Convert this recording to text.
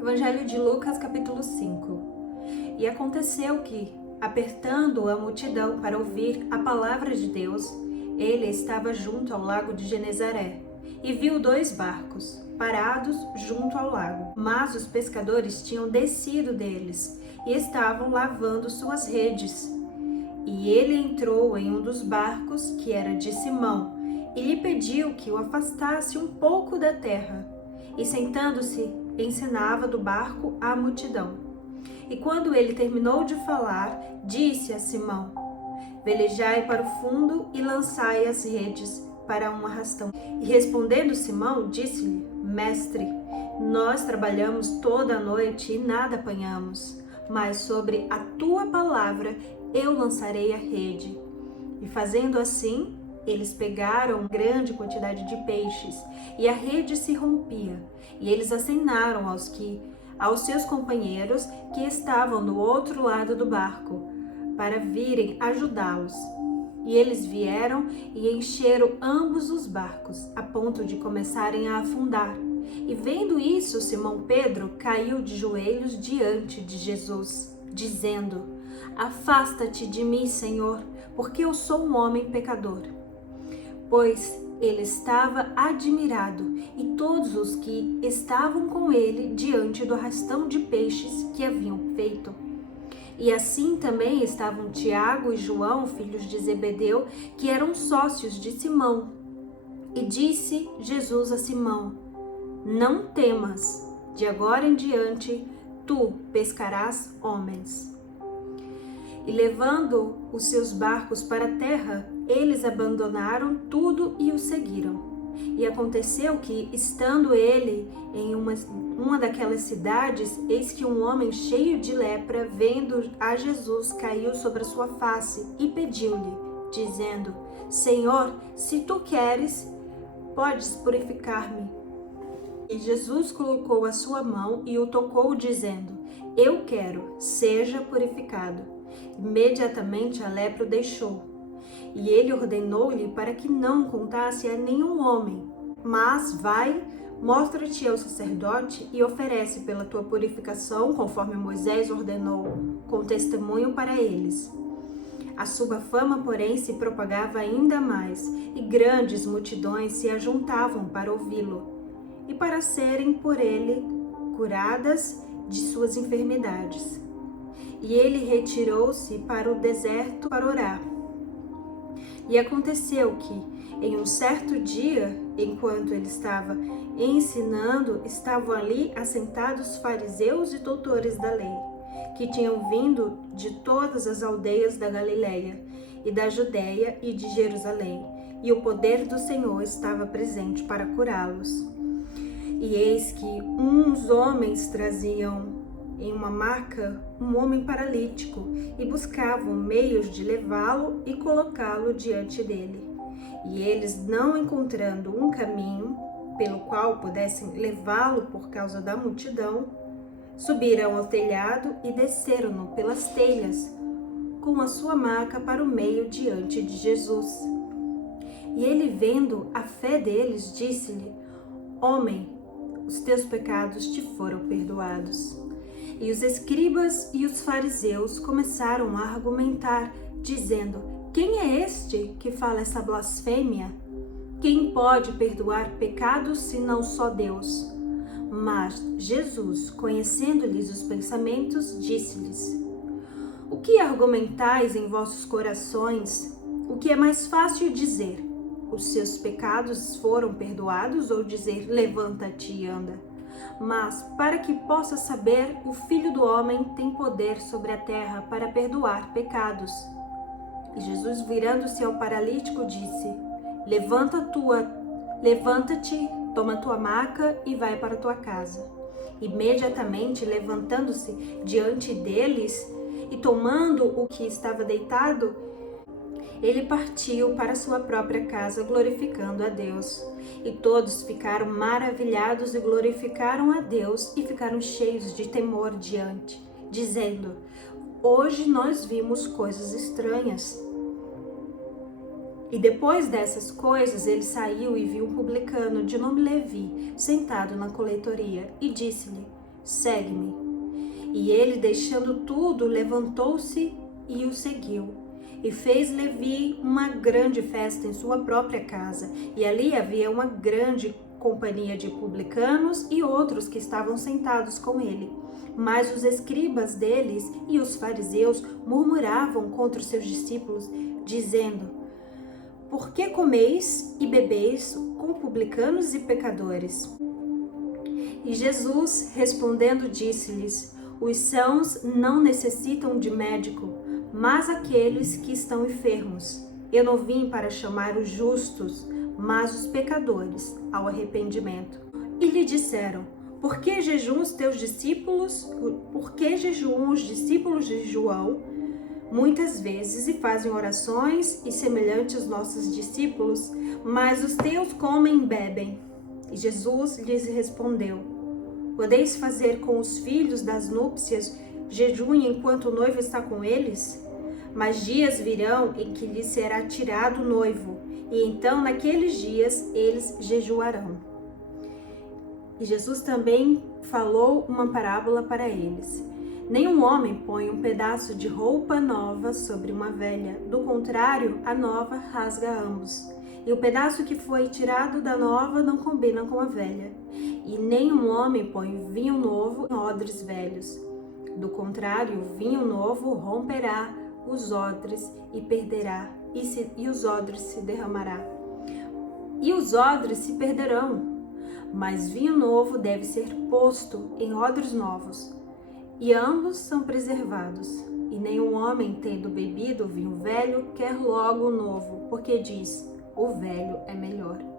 Evangelho de Lucas, capítulo 5. E aconteceu que, apertando a multidão para ouvir a palavra de Deus, ele estava junto ao lago de Genezaré e viu 2 barcos parados junto ao lago. Mas os pescadores tinham descido deles e estavam lavando suas redes. E ele entrou em um dos barcos, que era de Simão, e lhe pediu que o afastasse um pouco da terra. E sentando-se, ensinava do barco à multidão. E quando ele terminou de falar, disse a Simão: velejai para o fundo e lançai as redes para um arrastão. E respondendo Simão, disse-lhe: mestre, nós trabalhamos toda a noite e nada apanhamos, mas sobre a tua palavra eu lançarei a rede. E fazendo assim, eles pegaram grande quantidade de peixes, e a rede se rompia. E eles acenaram aos seus companheiros que estavam do outro lado do barco, para virem ajudá-los. E eles vieram e encheram ambos os barcos, a ponto de começarem a afundar. E vendo isso, Simão Pedro caiu de joelhos diante de Jesus, dizendo: afasta-te de mim, Senhor, porque eu sou um homem pecador. Pois ele estava admirado, e todos os que estavam com ele diante do arrastão de peixes que haviam feito. E assim também estavam Tiago e João, filhos de Zebedeu, que eram sócios de Simão. E disse Jesus a Simão: não temas, de agora em diante tu pescarás homens. E levando os seus barcos para a terra, eles abandonaram tudo e o seguiram. E aconteceu que, estando ele em uma daquelas cidades, eis que um homem cheio de lepra, vendo a Jesus, caiu sobre a sua face e pediu-lhe, dizendo: Senhor, se tu queres, podes purificar-me. E Jesus colocou a sua mão e o tocou, dizendo: eu quero, seja purificado. Imediatamente a lepra o deixou. E ele ordenou-lhe para que não contasse a nenhum homem, mas vai, mostra-te ao sacerdote e oferece pela tua purificação, conforme Moisés ordenou, com testemunho para eles. A sua fama, porém, se propagava ainda mais, e grandes multidões se ajuntavam para ouvi-lo, e para serem por ele curadas de suas enfermidades. E ele retirou-se para o deserto para orar. E aconteceu que, em um certo dia, enquanto ele estava ensinando, estavam ali assentados fariseus e doutores da lei, que tinham vindo de todas as aldeias da Galileia, e da Judéia e de Jerusalém, e o poder do Senhor estava presente para curá-los. E eis que uns homens traziam em uma maca um homem paralítico e buscavam meios de levá-lo e colocá-lo diante dele. E eles, não encontrando um caminho pelo qual pudessem levá-lo por causa da multidão, subiram ao telhado e desceram-no pelas telhas com a sua maca para o meio diante de Jesus. E ele, vendo a fé deles, disse-lhe: homem, os teus pecados te foram perdoados. E os escribas e os fariseus começaram a argumentar, dizendo: quem é este que fala essa blasfêmia? Quem pode perdoar pecados senão só Deus? Mas Jesus, conhecendo-lhes os pensamentos, disse-lhes: o que argumentais em vossos corações? O que é mais fácil dizer: os seus pecados foram perdoados, ou dizer: levanta-te e anda? Mas, para que possa saber, o Filho do Homem tem poder sobre a terra para perdoar pecados. E Jesus, virando-se ao paralítico, disse: levanta-te, toma tua maca e vai para tua casa. Imediatamente, levantando-se diante deles e tomando o que estava deitado, ele partiu para sua própria casa, glorificando a Deus. E todos ficaram maravilhados e glorificaram a Deus e ficaram cheios de temor dizendo: hoje nós vimos coisas estranhas. E depois dessas coisas, ele saiu e viu um publicano de nome Levi, sentado na coletoria, e disse-lhe: segue-me. E ele, deixando tudo, levantou-se e o seguiu. E fez Levi uma grande festa em sua própria casa. E ali havia uma grande companhia de publicanos e outros que estavam sentados com ele. Mas os escribas deles e os fariseus murmuravam contra os seus discípulos, dizendo: Por que comeis e bebeis com publicanos e pecadores? E Jesus, respondendo, disse-lhes: Os sãos não necessitam de médico, mas aqueles que estão enfermos. Eu não vim para chamar os justos, mas os pecadores ao arrependimento. E lhe disseram: Por que jejuam os teus discípulos? Por que jejuam os discípulos de João muitas vezes e fazem orações e semelhantes aos nossos discípulos, mas os teus comem e bebem? E Jesus lhes respondeu: Podeis fazer com os filhos das núpcias jejum enquanto o noivo está com eles? Mas dias virão em que lhes será tirado o noivo, e então naqueles dias eles jejuarão. E Jesus também falou uma parábola para eles. Nenhum homem põe um pedaço de roupa nova sobre uma velha, do contrário, a nova rasga ambos. E o pedaço que foi tirado da nova não combina com a velha. E nenhum homem põe vinho novo em odres velhos. Do contrário, o vinho novo romperá os odres e perderá, e os odres se derramará. E os odres se perderão, mas vinho novo deve ser posto em odres novos, e ambos são preservados. E nenhum homem, tendo bebido vinho velho, quer logo o novo, porque diz: o velho é melhor.